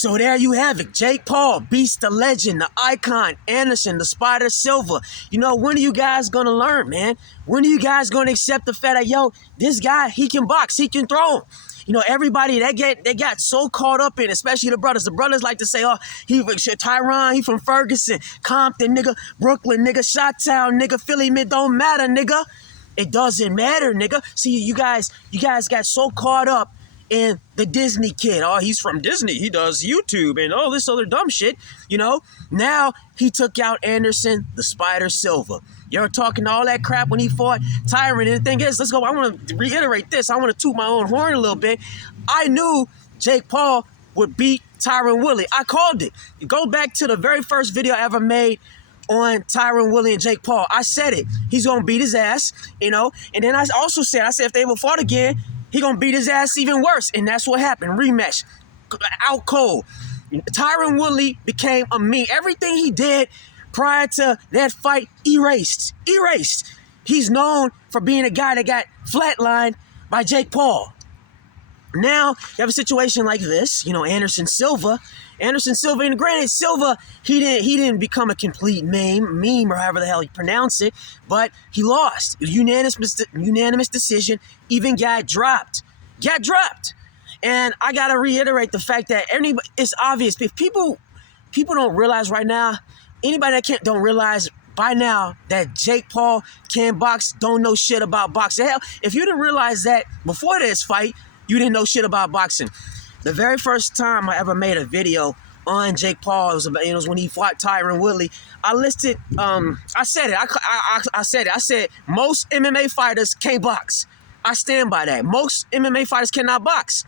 So there you have it. Jake Paul beats the legend, the icon, Anderson, the Spider Silva. You know, when are you guys going to learn, man? When are you guys going to accept the fact that, yo, this guy, he can box, he can throw. You know, everybody, they got so caught up in, especially the brothers. The brothers like to say, oh, Tyron, he from Ferguson, Compton, nigga, Brooklyn, nigga, Chi-Town, nigga, Philly, it don't matter, nigga. It doesn't matter, nigga. See, you guys got so caught up in the Disney kid. Oh, he's from Disney. He does YouTube and all this other dumb shit, you know? Now he took out Anderson, the Spider Silva. You were talking all that crap when he fought Tyron. And the thing is, let's go. I want to reiterate this. I want to toot my own horn a little bit. I knew Jake Paul would beat Tyron Woodley. I called it. You go back to the very first video I ever made on Tyron Woodley and Jake Paul. I said it. He's going to beat his ass, you know? And then I also said, if they ever fought again, he gonna beat his ass even worse. And that's what happened. Rematch. Out cold. Tyron Woodley became a meme. Everything he did prior to that fight, erased. Erased. He's known for being a guy that got flatlined by Jake Paul. Now, you have a situation like this, you know, Anderson Silva, and granted, Silva, he didn't become a complete meme, or however the hell you pronounce it, but he lost. Unanimous decision, even got dropped. And I gotta reiterate the fact that it's obvious. If people don't realize right now, anybody that don't realize by now that Jake Paul can box, don't know shit about boxing. Hell, if you didn't realize that before this fight, you didn't know shit about boxing. The very first time I ever made a video on Jake Paul, it was when he fought Tyron Woodley. I listed, I said it. I said most MMA fighters can't box. I stand by that. Most MMA fighters cannot box.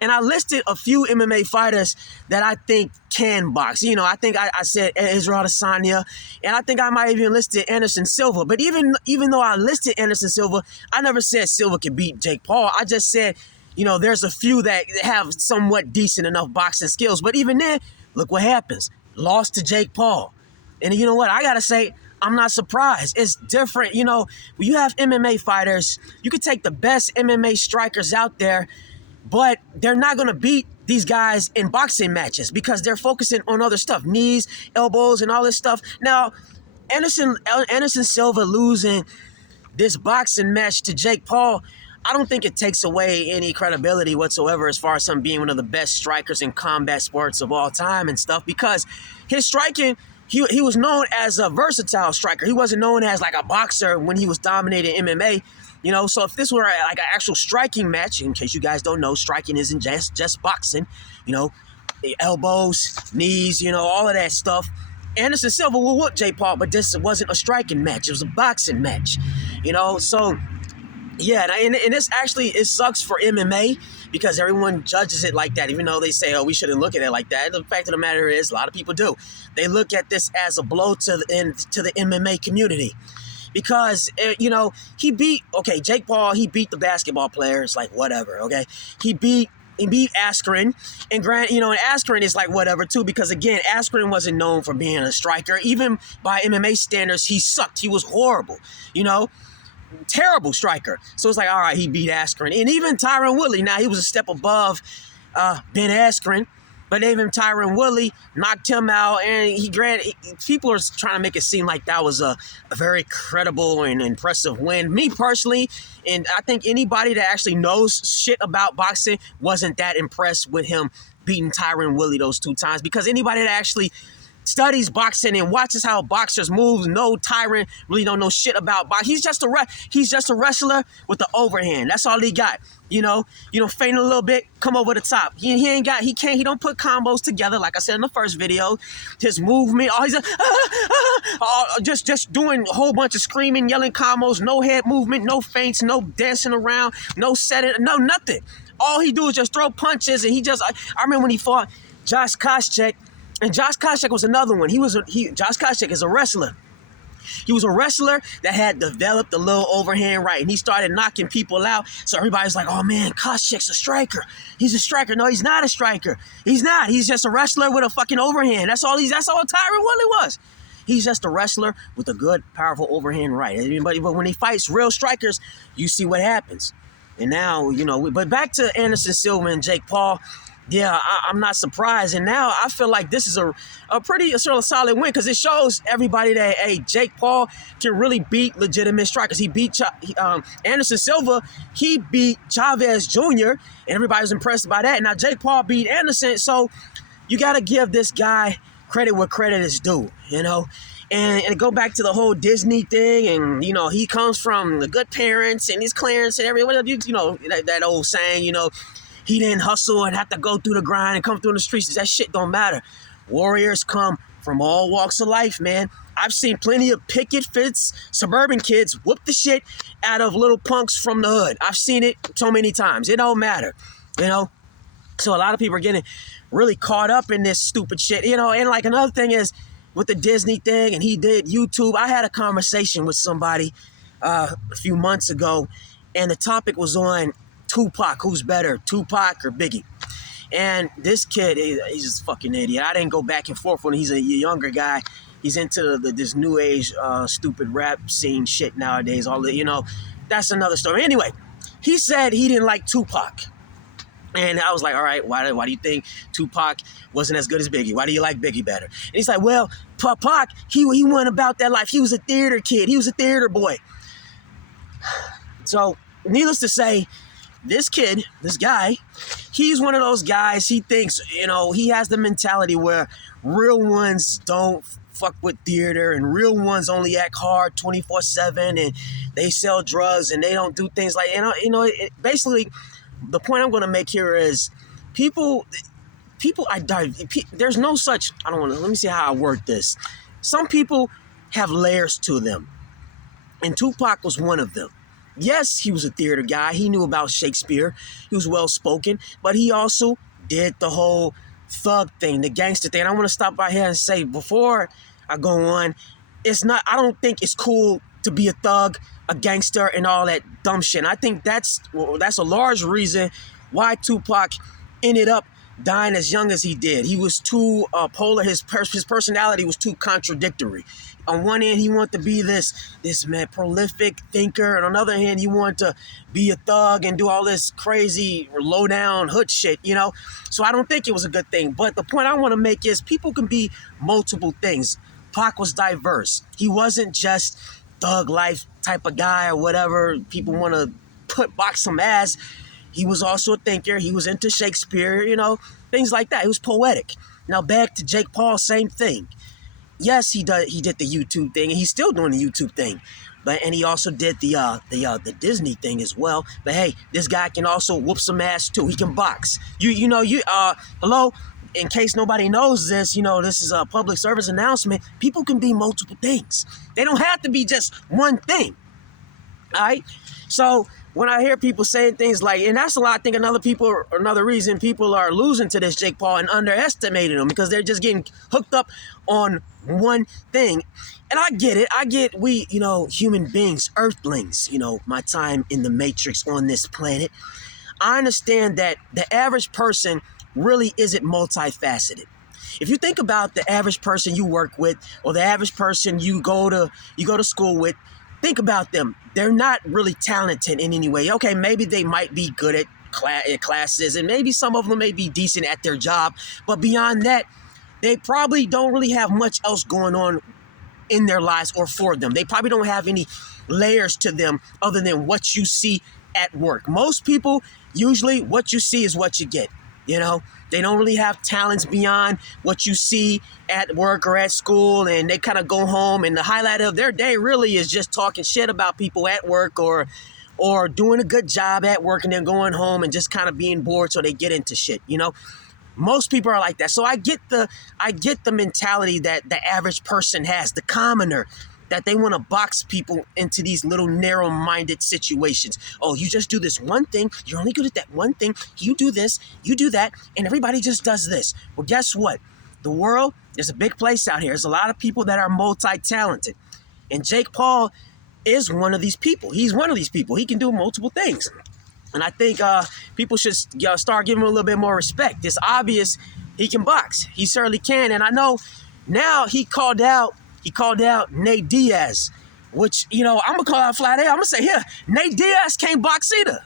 And I listed a few MMA fighters that I think can box. You know, I think I said Israel Adesanya, and I think I might even listed Anderson Silva. But even though I listed Anderson Silva, I never said Silva could beat Jake Paul. I just said, you know, there's a few that have somewhat decent enough boxing skills. But even then, look what happens. Lost to Jake Paul. And you know what? I got to say, I'm not surprised. It's different. You know, when you have MMA fighters, you could take the best MMA strikers out there, but they're not going to beat these guys in boxing matches because they're focusing on other stuff, knees, elbows, and all this stuff. Now, Anderson Silva losing this boxing match to Jake Paul, I don't think it takes away any credibility whatsoever as far as him being one of the best strikers in combat sports of all time and stuff, because his striking, he was known as a versatile striker. He wasn't known as like a boxer when he was dominating MMA. You know, so if this were like an actual striking match, in case you guys don't know, striking isn't just boxing, you know, elbows, knees, you know, all of that stuff. Anderson Silva will whoop Jake Paul, but this wasn't a striking match. It was a boxing match, you know, so yeah, and this actually, it sucks for MMA because everyone judges it like that, even though they say, oh, we shouldn't look at it like that. The fact of the matter is, a lot of people do. They look at this as a blow to the MMA community because, you know, Jake Paul, he beat the basketball players, like whatever, okay? He beat Askren, and Askren is like whatever too, because again, Askren wasn't known for being a striker. Even by MMA standards, he sucked. He was horrible, you know? Terrible striker. So it's like, all right, he beat Askren. And even Tyron Woodley, now he was a step above Ben Askren, but even Tyron Woodley knocked him out, and people are trying to make it seem like that was a very credible and impressive win. Me personally, and I think anybody that actually knows shit about boxing wasn't that impressed with him beating Tyron Woodley those 2 times, because anybody that actually studies boxing and watches how boxers move, Tyron really don't know shit about boxing. He's just a wrestler with the overhand. That's all he got. You know, feint a little bit, come over the top. He don't put combos together, like I said in the first video. His movement, just doing a whole bunch of screaming, yelling combos, no head movement, no feints, no dancing around, no setting, no nothing. All he do is just throw punches, and I remember when he fought Josh Koscheck. And Josh Koscheck was another one. Josh Koscheck is a wrestler. He was a wrestler that had developed a little overhand right, and he started knocking people out. So everybody's like, oh man, Koscheck's a striker. He's a striker. No, he's not a striker. He's not. He's just a wrestler with a fucking overhand. That's all Tyron Woodley was. He's just a wrestler with a good, powerful overhand right. But when he fights real strikers, you see what happens. And now, you know, but back to Anderson Silva and Jake Paul. Yeah, I'm not surprised. And now I feel like this is a pretty sort of solid win because it shows everybody that, hey, Jake Paul can really beat legitimate strikers. He beat Anderson Silva. He beat Chavez Jr., and everybody was impressed by that. Now, Jake Paul beat Anderson. So you got to give this guy credit where credit is due, you know? And go back to the whole Disney thing, and, you know, he comes from the good parents, and he's Clarence and everyone, you know, that old saying, you know, he didn't hustle and have to go through the grind and come through the streets. That shit don't matter. Warriors come from all walks of life, man. I've seen plenty of picket fence, suburban kids whoop the shit out of little punks from the hood. I've seen it so many times. It don't matter, you know? So a lot of people are getting really caught up in this stupid shit, you know? And like another thing is with the Disney thing, and he did YouTube. I had a conversation with somebody a few months ago, and the topic was on Tupac. Who's better, Tupac or Biggie? And this kid, he's just a fucking idiot. I didn't go back and forth when he's a younger guy. He's into this new age stupid rap scene shit nowadays. All the, you know, that's another story. Anyway, he said he didn't like Tupac. And I was like, all right, why do you think Tupac wasn't as good as Biggie? Why do you like Biggie better? And he's like, well, Pac, he went about that life. He was a theater kid. He was a theater boy. So, needless to say, this kid, this guy, he's one of those guys, he thinks, you know, he has the mentality where real ones don't fuck with theater and real ones only act hard 24/7 and they sell drugs and they don't do things like, basically, the point I'm going to make here is there's no such, let me see how I word this. Some people have layers to them, and Tupac was one of them. Yes, he was a theater guy. He knew about Shakespeare. He was well-spoken, but he also did the whole thug thing, the gangster thing. And I want to stop by here and say, before I go on, I don't think it's cool to be a thug, a gangster, and all that dumb shit. And I think that's a large reason why Tupac ended up dying as young as he did. He was too polar. His personality was too contradictory. On one hand, he wanted to be this man prolific thinker, and on the other hand, he wanted to be a thug and do all this crazy low down hood shit, you know. So I don't think it was a good thing. But the point I want to make is people can be multiple things. Pac was diverse. He wasn't just thug life type of guy or whatever people want to box some ass. He was also a thinker. He was into Shakespeare, you know, things like that. He was poetic. Now back to Jake Paul, same thing. Yes, he did the YouTube thing, and he's still doing the YouTube thing. And he also did the Disney thing as well. But hey, this guy can also whoop some ass too. He can box. Hello. In case nobody knows this, you know, this is a public service announcement. People can be multiple things. They don't have to be just one thing. All right. So when I hear people saying things like, and that's a lot, I think another reason people are losing to this Jake Paul and underestimating him because they're just getting hooked up on one thing. And I get it. We, you know, human beings, earthlings, you know, my time in the Matrix on this planet. I understand that the average person really isn't multifaceted. If you think about the average person you work with or the average person you go to school with, think about them. They're not really talented in any way. Okay, maybe they might be good at classes, and maybe some of them may be decent at their job. But beyond that, they probably don't really have much else going on in their lives or for them. They probably don't have any layers to them other than what you see at work. Most people, usually what you see is what you get. You know, they don't really have talents beyond what you see at work or at school, and they kind of go home, and the highlight of their day really is just talking shit about people at work or doing a good job at work and then going home and just kind of being bored, so they get into shit, you know. Most people are like that. So I get the mentality that the average person has, the commoner, that they want to box people into these little narrow-minded situations. Oh, you just do this one thing. You're only good at that one thing. You do this, you do that, and everybody just does this. Well, guess what? The world, there's a big place out here. There's a lot of people that are multi-talented. And Jake Paul is one of these people. He's one of these people. He can do multiple things. And I think people should start giving him a little bit more respect. It's obvious he can box. He certainly can. And I know now he called out Nate Diaz, which, you know, I'm going to call out flat out. I'm going to say, Nate Diaz can't box either.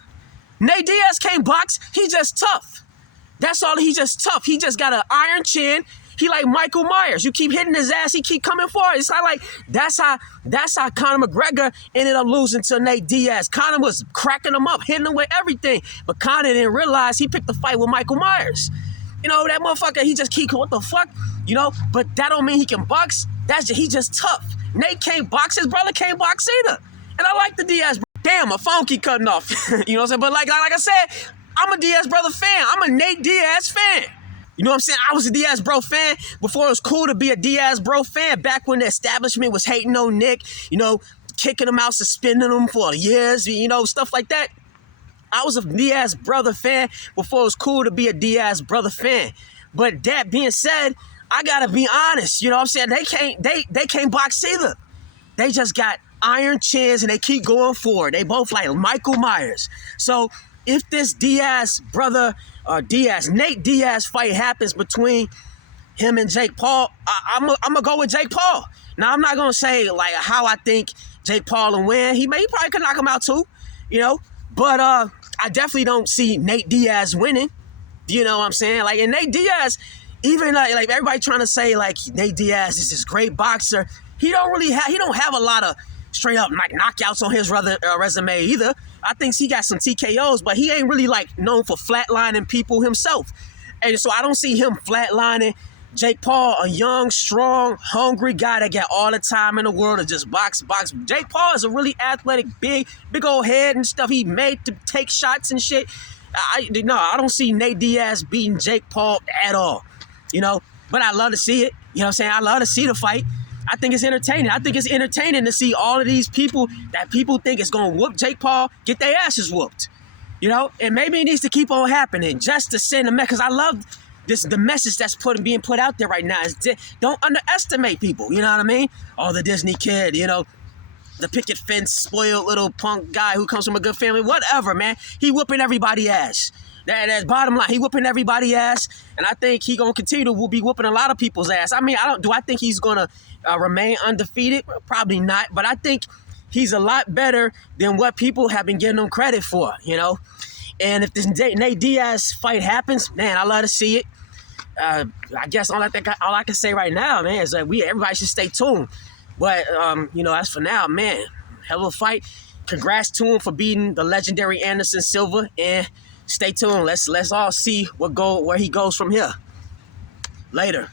Nate Diaz can't box. He's just tough. That's all. He just tough. He just got an iron chin. He like Michael Myers. You keep hitting his ass, he keep coming forward. It's not like that's how Conor McGregor ended up losing to Nate Diaz. Conor was cracking him up, hitting him with everything. But Conor didn't realize he picked the fight with Michael Myers. You know, that motherfucker, he just keep, what the fuck? You know, but that don't mean he can box. He just tough. Nate can't box. His brother can't box either. And I like the Diaz. Damn, my phone keep cutting off. You know what I'm saying? But like I said, I'm a Diaz brother fan. I'm a Nate Diaz fan. You know what I'm saying? I was a Diaz bro fan before it was cool to be a Diaz bro fan. Back when the establishment was hating on Nick, you know, kicking him out, suspending him for years, you know, stuff like that. I was a Diaz brother fan before it was cool to be a Diaz brother fan. But that being said, I gotta be honest. You know what I'm saying? They can't box either. They just got iron chins and they keep going forward. They both like Michael Myers. So if this Diaz brother Nate Diaz fight happens between him and Jake Paul, I'm gonna go with Jake Paul. Now I'm not gonna say like how I think Jake Paul will win. He probably could knock him out too, you know. But I definitely don't see Nate Diaz winning. You know what I'm saying? Like, and Nate Diaz, even like everybody trying to say like Nate Diaz is this great boxer. He don't have a lot of straight up like knockouts on his resume either. I think he got some TKOs, but he ain't really like known for flatlining people himself. And so I don't see him flatlining Jake Paul, a young, strong, hungry guy that got all the time in the world to just box. Jake Paul is a really athletic, big old head and stuff. He made to take shots and shit. I don't see Nate Diaz beating Jake Paul at all, you know. But I love to see it. You know what I'm saying? I love to see the fight. I think it's entertaining. I think it's entertaining to see all of these people that people think is going to whoop Jake Paul, get their asses whooped. You know? And maybe it needs to keep on happening just to send a message. Because I love the message that's being put out there right now. Is don't underestimate people. You know what I mean? Oh, the Disney kid, you know, the picket fence, spoiled little punk guy who comes from a good family. Whatever, man. He whooping everybody's ass. That's bottom line. He whooping everybody's ass, and I think he gonna continue to be whooping a lot of people's ass. I mean, I think he's gonna remain undefeated? Probably not, but I think he's a lot better than what people have been giving him credit for. You know, and if this Nate Diaz fight happens, man, I love to see it. I guess all I can say right now, man, is that everybody should stay tuned. But you know, as for now, man, hell of a fight. Congrats to him for beating the legendary Anderson Silva, and stay tuned. Let's all see where he goes from here. Later.